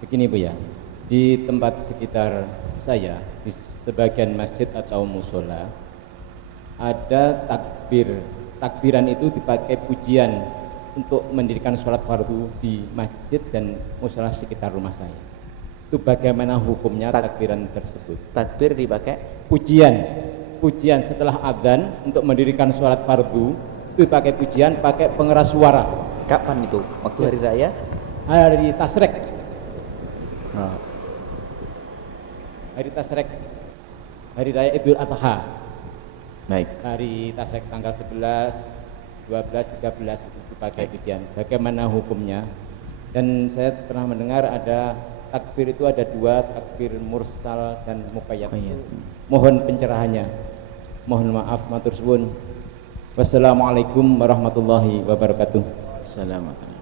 Begini Bu ya, di tempat sekitar saya, di sebagian masjid atau musola, ada takbiran itu dipakai pujian untuk mendirikan sholat fardu di masjid dan musola sekitar rumah saya. Itu bagaimana hukumnya takbiran tersebut? Takbir dipakai? Pujian setelah adzan untuk mendirikan sholat fardu itu pakai pujian, pakai pengeras suara. Kapan itu? Waktu hari raya? Hari Tasrek. Oh. Hari Tasrek, hari raya Idul Adha. Baik. Hari Tasrek tanggal 11, 12, 13 itu dipakai pujian. Bagaimana hukumnya? Dan saya pernah mendengar ada takbir itu ada dua, takbir mursal dan muqayyad. Mohon pencerahannya. Mohon maaf, matur suwun. Wassalamualaikum warahmatullahi wabarakatuh. Assalamualaikum.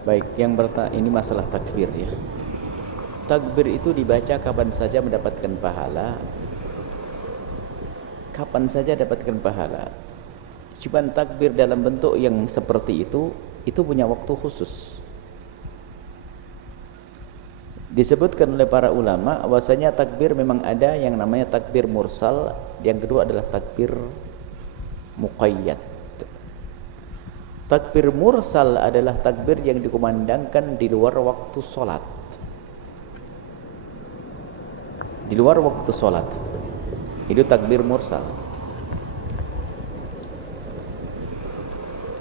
Baik, yang ini masalah takbir ya. Takbir itu dibaca kapan saja mendapatkan pahala. Kapan saja dapatkan pahala. Cuman takbir dalam bentuk yang seperti itu punya waktu khusus. Disebutkan oleh para ulama bahwasanya takbir memang ada yang namanya takbir mursal, yang kedua adalah takbir muqayyad. Takbir mursal adalah takbir yang dikumandangkan di luar waktu sholat. Di luar waktu sholat, itu takbir mursal.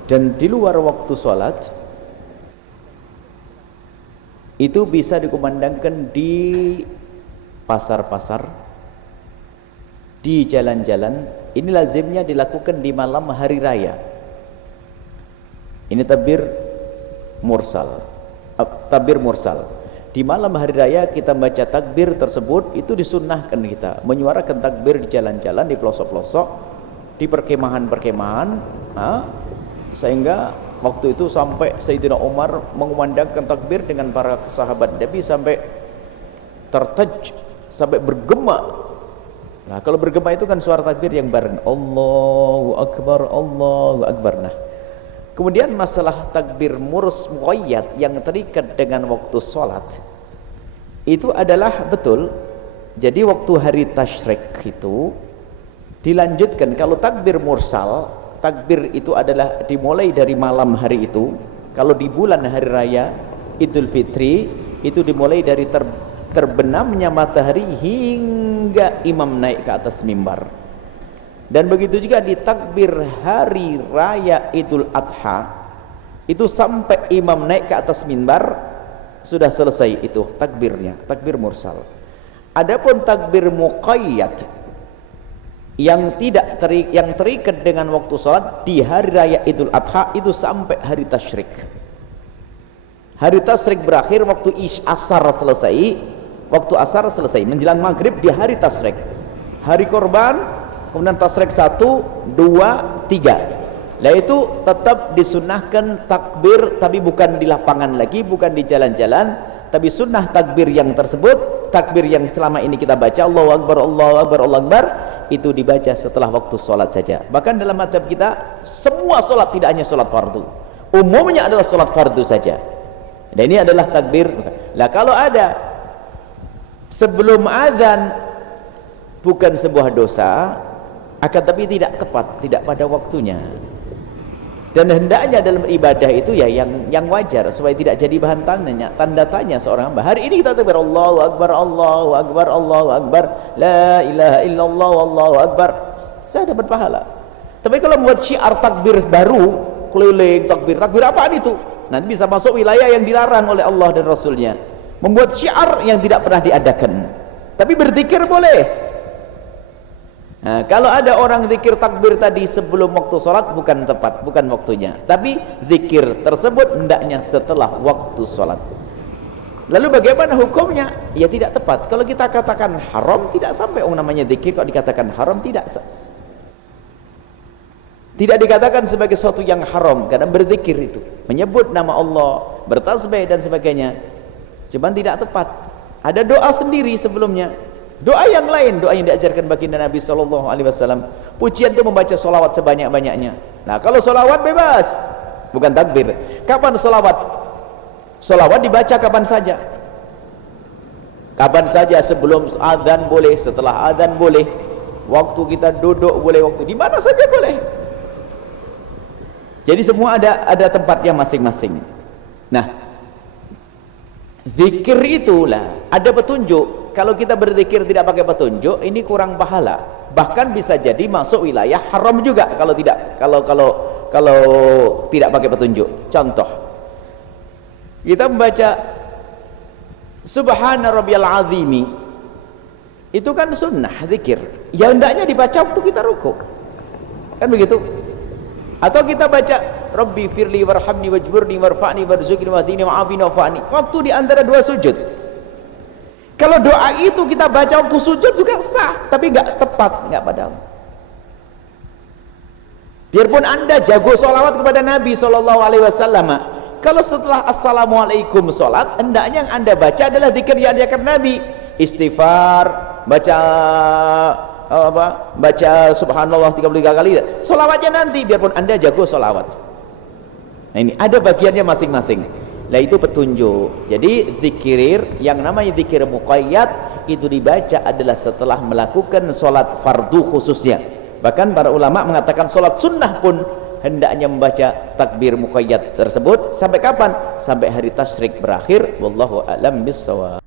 Dan di luar waktu sholat itu bisa dikumandangkan di pasar-pasar, di jalan-jalan. Ini lazimnya dilakukan di malam hari raya. Ini takbir mursal. Takbir mursal. Di malam hari raya kita baca takbir tersebut, itu disunnahkan kita menyuarakan takbir di jalan-jalan, di pelosok-pelosok, di perkemahan-perkemahan, sehingga waktu itu sampai Sayyidina Umar mengumandangkan takbir dengan para sahabat Nabi sampai tertaj, sampai bergema. Nah, kalau bergema itu kan suara takbir yang bareng, Allahu Akbar, Allahu Akbar. Nah, kemudian masalah takbir muqayyad yang terikat dengan waktu sholat, itu adalah betul. Jadi waktu hari tasyrik itu dilanjutkan. Kalau takbir mursal, takbir itu adalah dimulai dari malam hari itu. Kalau di bulan hari raya Idul Fitri, itu dimulai dari terbenamnya matahari hingga imam naik ke atas mimbar. Dan begitu juga di takbir hari raya Idul Adha, itu sampai imam naik ke atas mimbar sudah selesai itu takbirnya, takbir mursal. Adapun takbir muqayyad yang yang terikat dengan waktu sholat di hari raya Idul Adha itu sampai hari tasyrik. Hari tasyrik berakhir waktu asar selesai, waktu asar selesai menjelang maghrib di hari tasyrik. Hari korban, kemudian tasyrik 1, 2, 3. Nah itu tetap disunnahkan takbir, tapi bukan di lapangan lagi, bukan di jalan-jalan, tapi sunnah takbir yang tersebut, takbir yang selama ini kita baca Allahu Akbar, Allahu Akbar, Allahu Akbar, itu dibaca setelah waktu sholat saja. Bahkan dalam mazhab kita semua sholat, tidak hanya sholat fardu, umumnya adalah sholat fardu saja. Dan ini adalah takbir. Lah kalau ada sebelum adzan bukan sebuah dosa, akan tapi tidak tepat, tidak pada waktunya. Dan hendaknya dalam ibadah itu ya yang wajar, supaya tidak jadi bahan tanda tanya seorang hamba. Hari ini kita takbir Allahu Akbar, Allahu Akbar, Allahu Akbar, la ilaha illallah, Allahu Akbar, saya dapat pahala. Tapi kalau membuat syiar takbir baru, keliling takbir apaan itu? Nanti bisa masuk wilayah yang dilarang oleh Allah dan Rasulnya. Membuat syiar yang tidak pernah diadakan. Tapi berzikir boleh. Nah, kalau ada orang zikir takbir tadi sebelum waktu sholat, bukan tepat, bukan waktunya. Tapi zikir tersebut hendaknya setelah waktu sholat. Lalu bagaimana hukumnya? Ya tidak tepat. Kalau kita katakan haram, tidak sampai namanya zikir. Kalau dikatakan haram, tidak dikatakan sebagai sesuatu yang haram, karena berzikir itu menyebut nama Allah, bertasbih dan sebagainya. Cuman tidak tepat. Ada doa sendiri sebelumnya. Doa yang lain, doa yang diajarkan baginda Nabi SAW. Pujian itu membaca solawat sebanyak-banyaknya. Nah kalau solawat bebas, bukan takbir. Kapan solawat? Sholawat dibaca kapan saja. Kapan saja, sebelum adzan boleh, setelah adzan boleh, waktu kita duduk boleh, waktu di mana saja boleh. Jadi semua ada tempatnya masing-masing. Nah, zikir itulah ada petunjuk. Kalau kita berzikir tidak pakai petunjuk, ini kurang pahala. Bahkan bisa jadi masuk wilayah haram juga kalau tidak tidak pakai petunjuk. Contoh, kita membaca Subhana rabbiyal azimi, itu kan sunnah zikir, ya hendaknya dibaca waktu kita rukuk, kan begitu. Atau kita baca Rabbi firli warhamni wajburni warfa'ni warzuqni wahdini wa'afini wa'fa'ni waktu di antara dua sujud. Kalau doa itu kita baca waktu sujud juga sah, tapi nggak tepat, nggak padam. Biarpun anda jago sholawat kepada Nabi SAW, kalau setelah assalamualaikum sholat, hendaknya yang anda baca adalah zikir yang diajarkan Nabi, istighfar, baca subhanallah 33 kali, sholawatnya nanti, biarpun anda jago sholawat. Nah, ini ada bagiannya masing-masing. Nah, itu petunjuk. Jadi zikir yang namanya zikir muqayyad itu dibaca adalah setelah melakukan sholat fardu khususnya. Bahkan para ulama mengatakan sholat sunnah pun hendaknya membaca takbir muqayyad tersebut. Sampai kapan? Sampai hari tasyrik berakhir. Wallahu a'lam bissawab.